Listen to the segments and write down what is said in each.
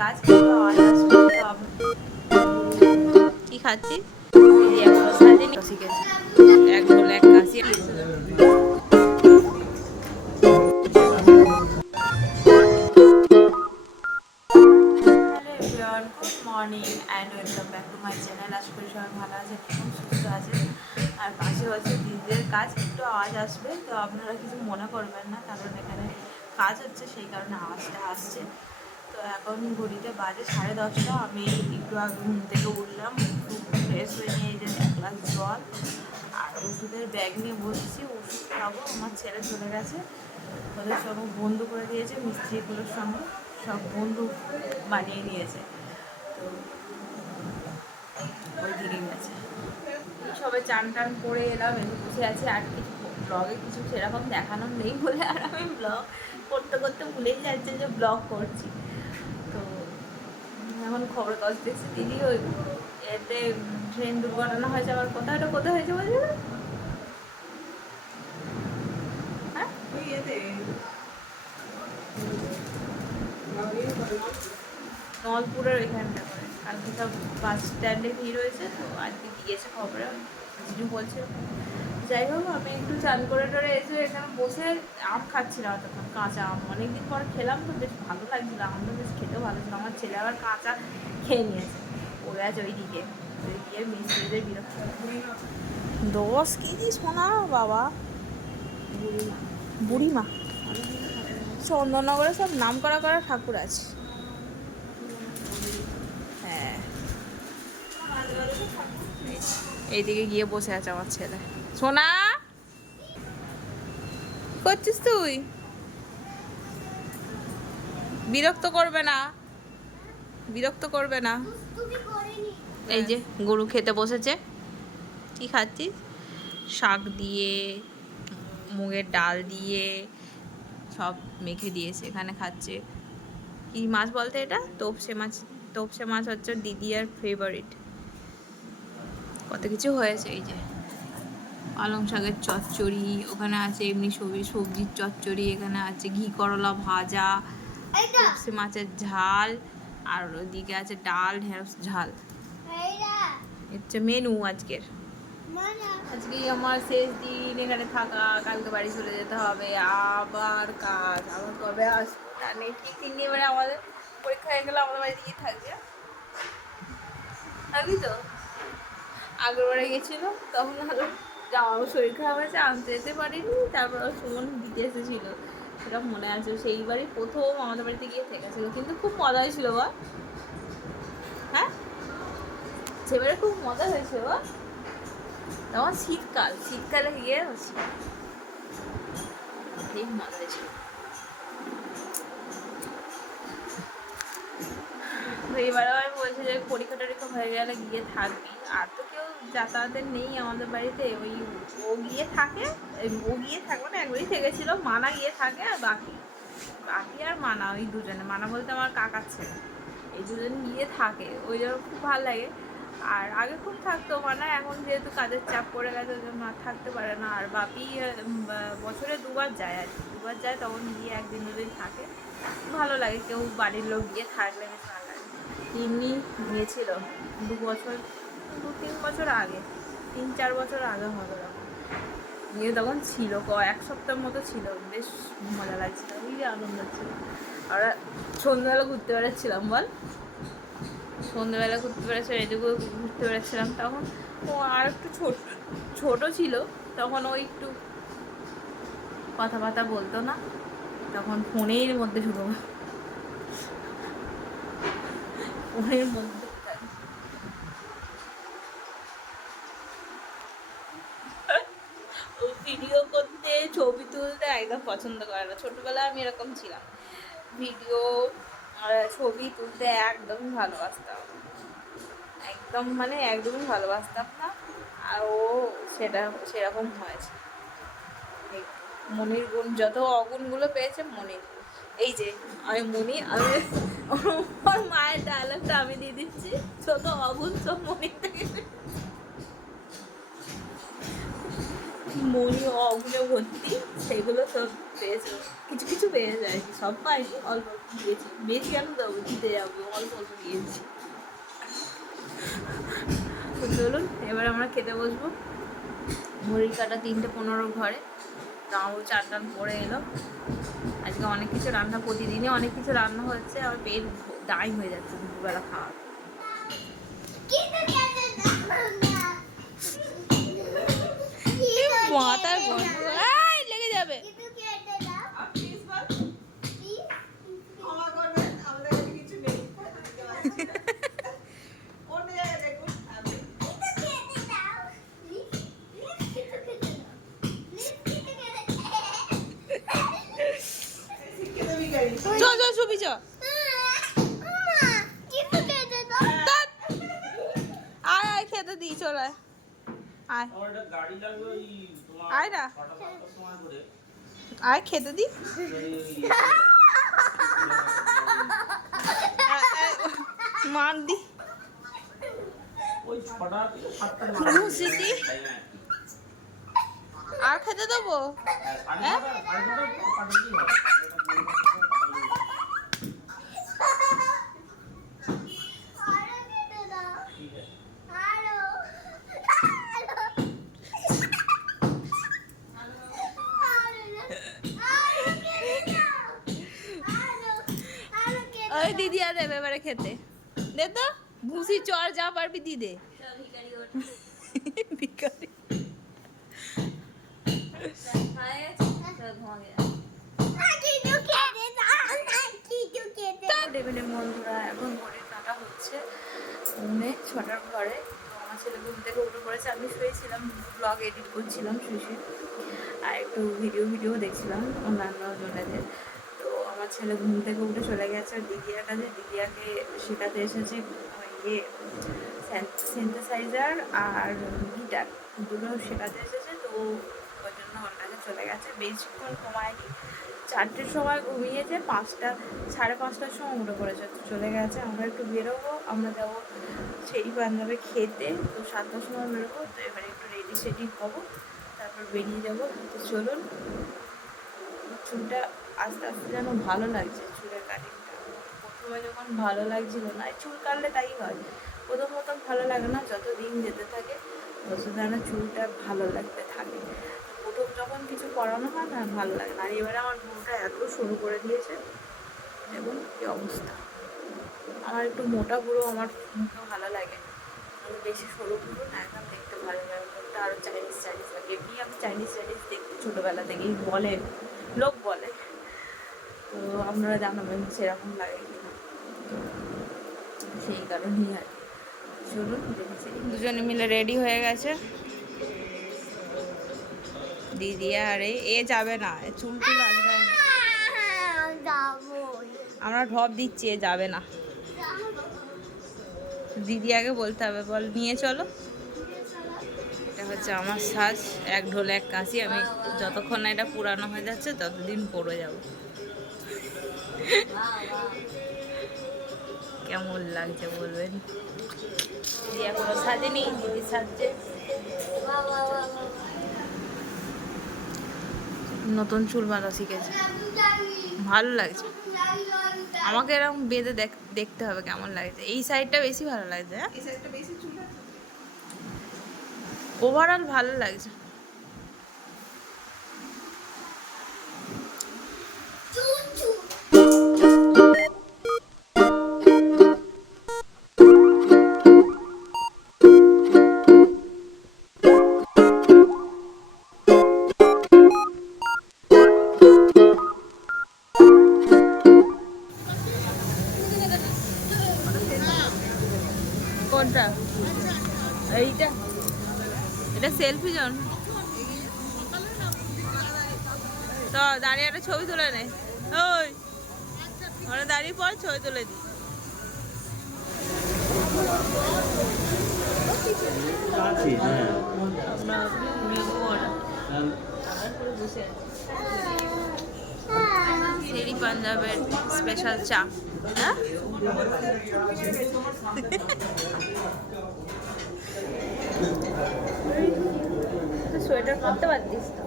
কাজ কিন্তু আওয়াজ আসবে কি খাচ্ছিস? এখনো সাজেনি শিখেছে এক ঢোল এক কাশি hello everyone, good morning and welcome back to my channel. আশা করি সবাই ভালো আছে, এবং সুস্থ আছে। আর পাশে হচ্ছে দিদিদের কাজ, একটু আওয়াজ আসবে, তো আপনারা কিছু মনে করবেন না, কারণ এখানে কাজ হচ্ছে সেই কারণে আওয়াজটা আসছে। তো এখন ঘড়িতে বাজে 10:30। আমি একটু আগে ঘুম থেকে উঠলাম, একটু ফ্রেশ হয়ে নিয়ে এই যে এক গ্লাস জল আর ওষুধের ব্যাগ নিয়ে বসেছি। ওষুধ খাবো। আমার ছেলে চলে গেছে, ওদের সব বন্ধু করে দিয়েছে, মিস্ত্রিগুলোর সঙ্গে সব বন্ধু বানিয়ে নিয়েছে, তো ওই দিকে গেছে। সবাই চান টান করে এলাম, এসে বসে আছি। আর কিছু ব্লগে কিছু সেরকম দেখানোর নেই বলে আর আমি ব্লগ করতে করতে ভুলেই যাচ্ছে যে ব্লগ করছি। তো এখন খবর কাগজ দেখছি দিদি ওই এতে ট্রেন দুর্ঘটনা হয়েছে। আবার কোথায় ওটা কোথায় হয়েছে বলছে না? হ্যাঁ, নলপুরের ওইখানটা করে কালকে সব বাস স্ট্যান্ডে ভিড় হয়েছে, তো আজকে গিয়েছে খবরে, জিজু বলছে। যাই হোক, আমি একটু চান করে টরে এসে এখানে বসে আম খাচ্ছিলাম তখন, কাঁচা আম অনেকদিন পর খেলাম, তো বেশ ভালো লাগছিল। আমটা বেশ খেতেও ভালো ছিল। আমার ছেলে আবার কাঁচা খেয়ে নিয়েছে, ও গেছে ওইদিকে, ওই গিয়ে মিস্ত্রিদের বিরক্ত। 10 কেজি সোনা বাবা, বুড়িমা। চন্দননগরে সব নাম করা করা ঠাকুর আছে। হ্যাঁ, এইদিকে গিয়ে বসে আছে আমার ছেলে। সোনা, কি করছিস তুই? বিরক্ত করবে না, বিরক্ত করবে না। এই যে গরু খেতে বসেছে। কি খাচ্ছিস? শাক দিয়ে, মুগের ডাল দিয়ে সব মেখে দিয়েছে, এখানে খাচ্ছে। কি মাছ বলতে এটা? তোপসে মাছ। তোপসে মাছ হচ্ছে দিদি আর ফেভারিট। কত কিছু হয়েছে। এই যে পালং শাকের চচ্চড়ি, ওখানে আছে এমনি সবজির চচ্চড়ি, এখানে আছে ঘি করলা ভাজা, তোপসে মাছের ঝাল, আর ওদিকে আছে ডাল, ঢেঁড়স ঝাল। হচ্ছে মেনু আজকের। আজকেই আমার শেষ দিন এখানে থাকা, কালকে বাড়ি চলে যেতে হবে। আবার কাজ, আবার কবে আসবো তা নেই ঠিক ঠিক নেই। এবারে আমাদের পরীক্ষা হয়ে গেলে আমাদের বাড়ি দিয়ে থাকবে, থাকবি তো? আগের বারে গেছিল, তখন হলো জামাবু শরীর খারাপ হয়েছে, আনতে যেতে পারিনি। তারপর সুমন দিতে এসেছিল, সেটা মনে আছে। সেইবারই প্রথম আমাদের বাড়িতে গিয়ে থেকেছিল, কিন্তু খুব মজা হয়েছিল বল। হ্যাঁ, সেবারে খুব মজা হয়েছিল বল। তখন শীতকালে গিয়ে ঠিক মজা হয়েছিল। তো এবারেও আমি বলছি যে পরীক্ষা টরীক্ষা হয়ে গেলে গিয়ে থাকবি। আর তো কেউ যাতায়াতের নেই আমাদের বাড়িতে, ওই ও গিয়ে থাকে। ও গিয়ে থাকবে না, একবারই থেকেছিল। মানা গিয়ে থাকে, আর বাকি বাকি আর মানা, ওই দুজনে। মানা বলতে আমার কাকার ছেলে, এই দুজন গিয়ে থাকে। ওই জন্য খুব ভালো লাগে। আর আগে খুব থাকতো মানা, এখন যেহেতু কাজের চাপ পড়ে গেছে ওই জন্য আর থাকতে পারে না। আর বাপি বছরে 2বার যায়, আর 2বার যায়, তখন গিয়ে 1-2 দিন থাকে। ভালো লাগে, কেউ বাড়ির লোক গিয়ে থাকলে বেশ ভালো লাগে। এমনি গিয়েছিল 2 বছর, 2-3 বছর আগে, 3-4 বছর আগে হবে তখন গিয়ে। তখন ছিল 1 সপ্তাহ মতো ছিল, বেশ মজা লাগছিল, খুবই আনন্দ ছিল। আমরা সন্ধ্যাবেলা ঘুরতে বেড়াচ্ছিলাম বল, সন্ধ্যেবেলা ঘুরতে পেরেছে, এদিকেও ঘুরতে পেরেছিলাম। তখন ও আর একটু ছোট ছিল, তখন ও একটু কথাবার্তা বলতো না, তখন ফোনের মধ্যে শুধু, ফোনের মধ্যে ও ভিডিও করতে, ছবি তুলতে একদম পছন্দ করে না। ছোটবেলায় আমি এরকম ছিলাম, ভিডিও আর ছবি তুলতে একদমই ভালোবাসতাম, একদম মানে একদমই ভালোবাসতাম না। আর ও সেরকম হয়েছে। মনির গুণ যত অগুণগুলো পেয়েছে মনির। এই যে আমি মনি, আমি ওর মায়ের ডায়লগটা আমি দিয়ে দিচ্ছি, যত অগুণ সব মনির থেকে। মনি অগুণে ভর্তি, সেগুলো সব পেয়েছো, কিছু কিছু পেয়ে যায়, সব পাইনি, অল্প অল্প দিয়েছি, বেশি কেন দেবো, দিতে যাবো, অল্প অল্প দিয়েছি। তো চলুন এবার আমরা খেতে বসবো। ঘড়ির কাটা 3:15 ঘরে, জামাবু চান টান করে এলো। আজকে অনেক কিছু রান্না, প্রতিদিনই অনেক কিছু রান্না হচ্ছে, আমার পেট দাঁড়ি হয়ে যাচ্ছে দুপুরবেলা খাওয়া। মাথার গন্ধ লেগে যাবে। চল চল শুবি চ, আয় আয় খেতে দিই, চল আয় আয় আয় না, আয় খেতে দি। মান দি আর খেতে দেবো। ওই দিদি আর দেবে এবারে খেতে দে তো, ভুসি চর যা পারবি দি দে। ভিখারি বন্ধুরা, এখন ঘড়ির কাঁটা হচ্ছে 6টার ঘরে। তো আমার ছেলে ঘুম থেকে উঠে পড়েছে, আমি শুয়েছিলাম, ব্লগ এডিট করছিলাম শুয়ে, আর একটু ভিডিও দেখছিলাম অন্যান্য জনেদের। তো আমার ছেলে ঘুম থেকে উঠে চলে গেছে দিদিয়ার কাছে, দিদিয়াকে শেখাতে এসেছে ইয়ে সিনথেসাইজার আর গিটার, দুটো শেখাতে এসেছে। তো ওই জন্য ওর কাছে চলে গেছে, বেশিক্ষণ ঘুমায়নি, 4টের সময় ঘুমিয়েছে, 5:30-5:30টার সময় উঠে পড়েছে, তো চলে গেছে। আমরা একটু বেরোবো, আমরা যাবো ছেড়ি পাঞ্জাবে খেতে, তো 7টার সময় বেরোবো। তো এবারে একটু রেডি সেডি হবো, তারপর বেরিয়ে যাবো। তো চলুন, চুলটা আস্তে আস্তে যেন ভালো লাগছে, চুলের কাটিংটা। প্রথমে যখন ভালো লাগছিল না, চুল কাটলে তাই হয়, প্রথম ভালো লাগে না, যত দিন যেতে থাকে তত যেন চুলটা ভালো লাগতে থাকে। প্রথম যখন কিছু করানো হয় না, ভালো লাগে না। আর এবারে আমার চুলটা এত সরু করে দিয়েছে, এবং কি অবস্থা। আমার একটু মোটা পুরো আমার মুখে ভালো লাগে, বেশি সরু পুরো না, একদম দেখতে ভালো লাগে, মুখটা আরও চাইনিজ লাগে। এমনি আমি চাইনিজ দেখতে ছোটোবেলা থেকেই বলে, লোক বলে, তো আপনারা জানাবেন সেরকম লাগে কিনা, সেই কারণেই আর কি। চলুন, দুজনে মিলে রেডি হয়ে গেছে, দিদি আরে এ যাবে না, চুল টুল আসবে, আমরা ঢপ দিচ্ছি, এ যাবে না। দিদি আগে বলতে হবে, বল নিয়ে চলো। এটা হচ্ছে আমার সাজ, এক ঢোল এক কাশি, আমি যতক্ষণ না এটা পুরানো হয়ে যাচ্ছে ততদিন পরে যাব। কেমন লাগছে বলবেন। দিদি এখনো সাজেনি, দিদি সাজছে, নতুন চুল বাঁধা শিখেছে, ভালো লাগছে। আমাকে এরকম বেঁধে দেখতে হবে কেমন লাগছে। এই সাইডটা বেশি ভালো লাগছে, হ্যাঁ ওভারঅল ভালো লাগছে। কোনটা? এইটা, এটা সেলফি জোন। তো দাঁড়িয়ে একটা ছবি তুলে নে, ওই ওরা দাঁড়িয়ে পর ছবি তুলে দি। শেরি পাঞ্জাবের স্পেশাল চা, হ্যাঁ সোয়েটার পরতে পারতিস তো,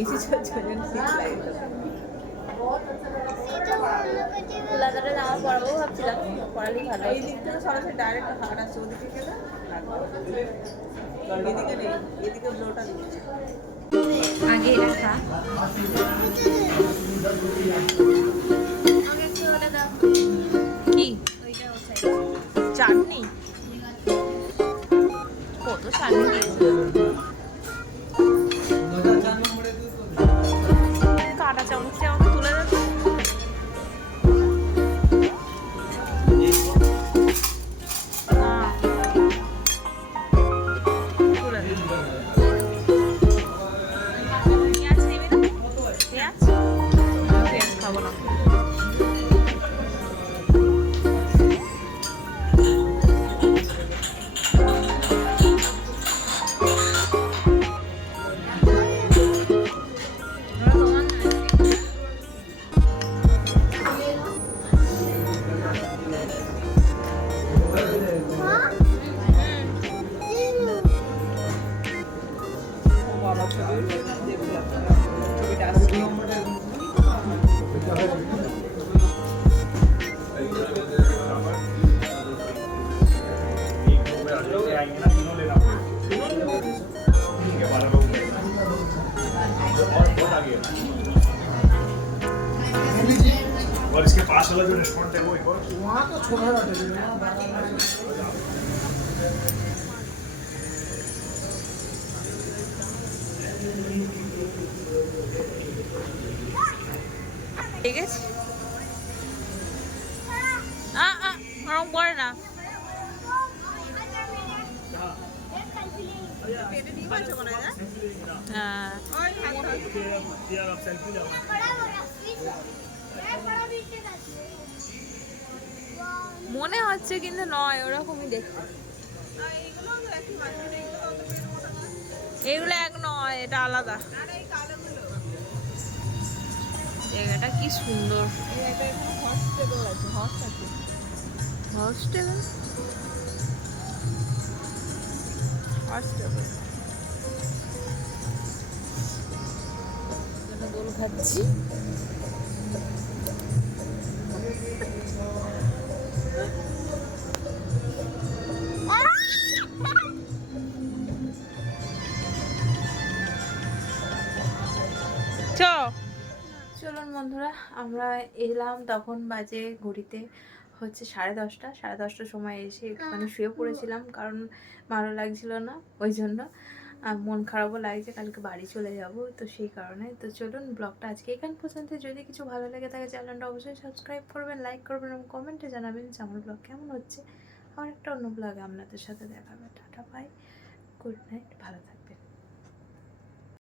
এসি চলছে কুলাদারে জামা পরাবো ভাবছিলাম, পরালেই ভালো। এই দিক থেকে সরাসরি ডাইরেক্ট হাট আছে, ওদিকে গেলে এদিকে নেই, এদিকে ব্লোটা দিচ্ছে আগে রাখা। আগে একটু হলে দাও কি ওইটা চাটনি, কত চাটনি দিয়েছে। কাটা চামচে আমাকে তুলে দেবে। খাবো না। और इसके पास वाला जो रेस्टोरेंट है वो एक और वहाँ तो छोटा ঠিক আছে ওরকম করে না। মনে হচ্ছে কিন্তু নয়, ওরকমই দেখতে। এগুলো এক নয়, এটা আলাদা। জায়গাটা কি সুন্দর। হস্টেল গোল খাচ্ছি। চলুন বন্ধুরা, আমরা এলাম তখন বাজে ঘড়িতে হচ্ছে 10:30। 10:30টার সময় এসে একটুখানি শুয়ে পড়েছিলাম, কারণ ভালো লাগছিল না, ওই জন্য। মন খারাপও লাগছে, কালকে বাড়ি চলে যাব, তো সেই কারণে। তো চলুন, ব্লগটা আজকে এখান পর্যন্ত। যদি কিছু ভালো লেগে থাকে চ্যানেলটা অবশ্যই সাবস্ক্রাইব করবেন, লাইক করবেন এবং কমেন্টে জানাবেন যে আমার ব্লগ কেমন হচ্ছে। আমার একটা অন্য ব্লগে আপনাদের সাথে দেখা হবে। টাটা, বাই, গুড নাইট, ভালো থাকবেন।